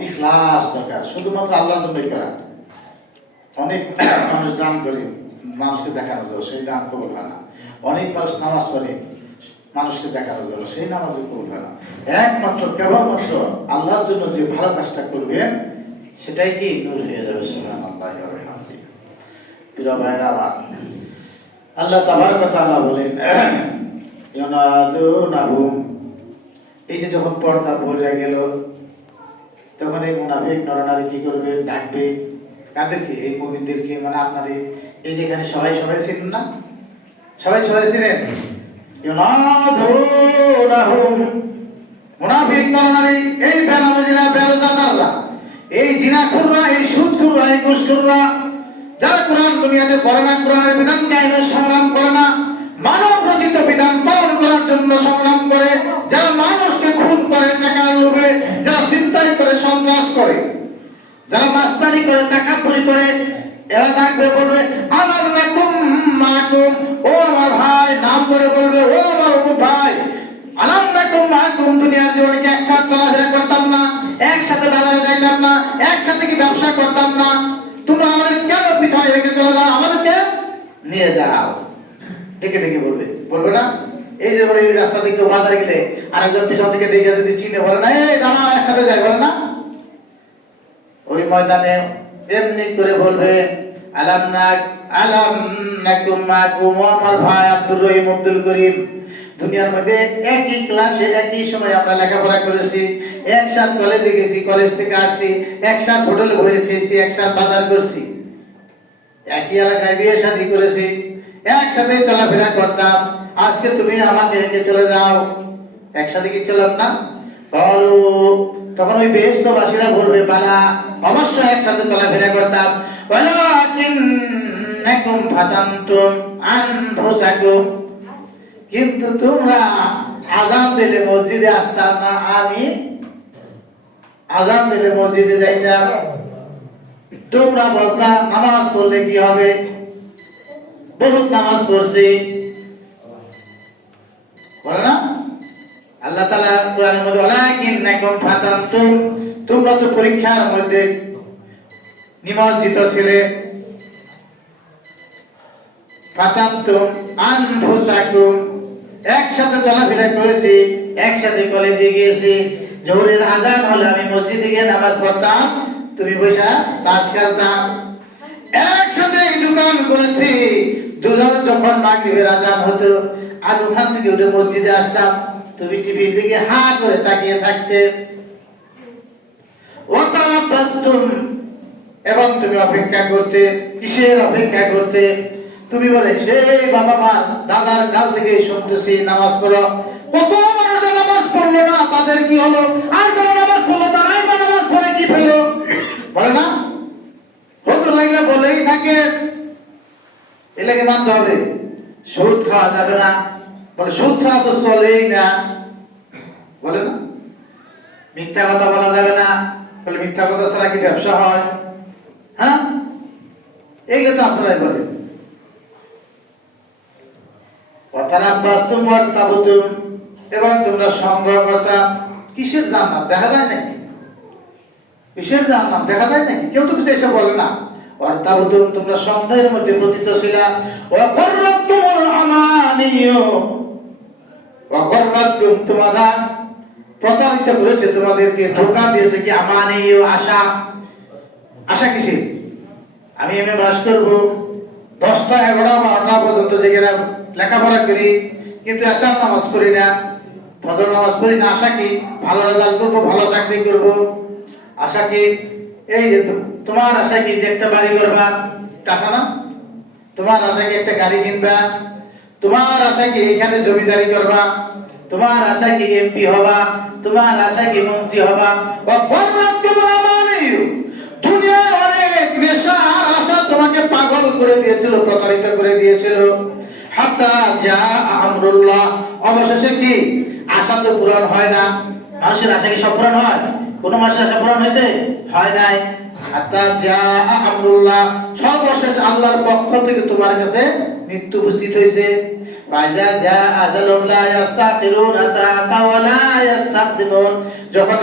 ইখলাস দরকার, শুধুমাত্র আল্লাহর জন্যই করা। অনেক মানুষ দান করে, মানুষকে দেখানোর জন্য, সেই দান কবুল হয় না। অনেক মানুষ নামাজ পড়ে, মানুষকে দেখানোর জন্য, সেই নামাজও কবুল হয় না। একমাত্র, কেবলমাত্র আল্লাহর জন্য যে ভালো কাজটা করবেন, সেটাই কি? নূর হয়ে যাবে সুবহান আল্লাহ প্রিয় ভাইরা আমার, আল্লাহ তাবার কথা আল্লাহ বলেন এই যে যখন পর্দা পড়ে গেল তখন এই মুনাফিক নরনারী কি করবে? ডাকবে। কাদেরকে? এই মুমিনদেরকে? মানে আপনার এই- যেখানে সবাই সবাই ছিলেন না? সবাই সবাই ছিলেন মুনাফিক, নরনারী, এই বেনামাজিরা বেরোজাদাররা এই জিনাখুররা, এই সুদখুররা, এই ঘুষখুররা যারা কোরআন দুনিয়াতে পড়ে না কোরআনের বিধান কায়েমের সংগ্রাম করে না মানব রচিত বিধান পালন করার জন্য সংগ্রাম করে যারা মানুষকে খুন করে টাকার লোভে যারা চিন্তাই করে সন্ত্রাস করে যারা মাস্তানি করে টাকা চুরি করে এরা ডাকবে বলবে আলাম লাকুম মাকুম ও আমার ভাই নাম ধরে বলবে ও আমার অমুক ভাই আলাম মাকুম দুনিয়ার জীবনে একসাথে চলাফেরা করতাম না? একসাথে বাজারে যাইতাম না? একসাথে কি ব্যবসা করতাম না? তোমরা আমাদের কেন পিছনে রেখে চলে যাও? আমাদেরকে নিয়ে যাও। ডেকে ডেকে বলবে। বলবে না? এই যে এই রাস্তা দিয়ে কেউ বাজারে গেলে আরেকজন পিছন থেকে দেখে যদি চিনে বলে না এই দাঁড়া একসাথে যাই। বলে না? ওই ময়দানে এমনি করে বলবে, আলাম নাক, আলাম নাকুম মাকুম আমার ভাই আব্দুর রহিম আব্দুল করিম। দুনিয়ার মধ্যে একই ক্লাসে একই সময় আমরা লেখাপড়া করেছি, একসাথ কলেজে গেছি কলেজ থেকে আসছি, একসাথ হোটেলে ঘুরে খেয়েছি, একসাথ বাজার করছি। একই এলাকায় বিয়ে শাদী করেছি, একসাথে চলাফেরা করতাম, আজকে তুমি আমাকে রেখে চলে যাও। একসাথে কি চলাম না? বলো, তখন ওই বেহস্তবাসীরা বলবে, বালা, অবশ্যই একসাথে চলাফেরা করতাম। ওয়ালাকিন্নাকুম ফাতানতুম আনফুসাকুম। কিন্তু তোমরা আজান দিলে মসজিদে আসতাম না, আমি আজান দিলে মসজিদে যাইতাম তোমরা বলতা, নামাজ পড়লে কি হবে? বহুত নামাজ পড়ছি। বলে না? আল্লাহ তাআলা কোরআনের মধ্যে, ওয়ালাকিন নাকুম ফাতানতুম তোমরা তো পরীক্ষার মধ্যে নিমজ্জিত ছিলে। ফাতানতুম আনফুসাকুম। একসাথে চলাফেরা করেছি, একসাথে কলেজে গিয়েছি। জোহরের আজান হলে আমি মসজিদে গিয়ে নামাজ পড়তাম, তুমি বৈশা তাস খেলতাম। একসাথে দোকান করেছি। দুজন যখন মাগরিবের আজান হতো, আর ওখান থেকে উঠে মসজিদে আসতাম। তুমি টিভির দিকে হা করে তাকিয়ে থাকতে। এবং তুমি অপেক্ষা করতে, কিসের অপেক্ষা করতে? তুমি বলে সেই বাবা মা দাদার কাল থেকে শুনতেছি, নামাজ পড়ো। কত নামাজ পড়ল না তাদের কি হলো? আর যারা নামাজ পড়ল তারাই বা নামাজ পড়ে কি পেল বলে না। হুজুর লাগলে বলেই থাকে। এলাকে মানতে হবে, সুদ খাওয়া যাবে না। বলে, সুদ ছাড়া তো চলেই না। বলে না। মিথ্যা কথা বলা যাবে না। বলে, মিথ্যা কথা ছাড়া কি ব্যবসা হয়? হ্যাঁ? এইগুলো তো আপনারাই বলেন। অতারাব্বাস্তুম ওয়ারতাবতুম এবং তোমরা সংগ্রহ করতাম কিসের জান্নাত? দেখা যায় নাকি? কিসের জান্নাত? দেখা যায় নাকি? কেউ তো কিছু এসে বলে না। অর্থাবতুম, তোমরা সন্দেহের মধ্যে পতিত ছিলা। ওয়াকররাতুমুল আমানিয়ু। ওয়াকররাতুম তোমরা প্রতারিত করেছে, তোমাদেরকে ধোকা দিয়েছে কি আমানিয়ু আশা? আশা কিসের? আমি এমএ পাস করব। দশটা এগারোটা বারোটা পর্যন্ত যেখানে লেখাপড়া করি, কিন্তু আশার নামাজ পড়ি না, ফজর নামাজ পড়ি না, আশা কি ভালো রেজাল্ট করব, ভালো চাকরি করব? আশা কি, এই যে তোমার আশা কি যে একটা বাড়ি করবা? টাকা না? তোমার আশা কি একটা গাড়ি কিনবা? তোমার আশা কি এখানে জমিদারি করবা? তোমার আশা কি এমপি হবা? তোমার আশা কি মন্ত্রী হবা? দুনিয়ার অনেক নেশা আর আশা তোমাকে পাগল করে দিয়েছিল, প্রতারিত করে দিয়েছিল। অবশেষে কি? আশা তো পূরণ হয় না। মানুষের আশা কি সব পূরণ হয়? কোন মাসের আশা পূরণ হয়েছে? হয় নাই। হাত্তা যা আল্লাহর পক্ষ থেকে তোমার কাছে যখন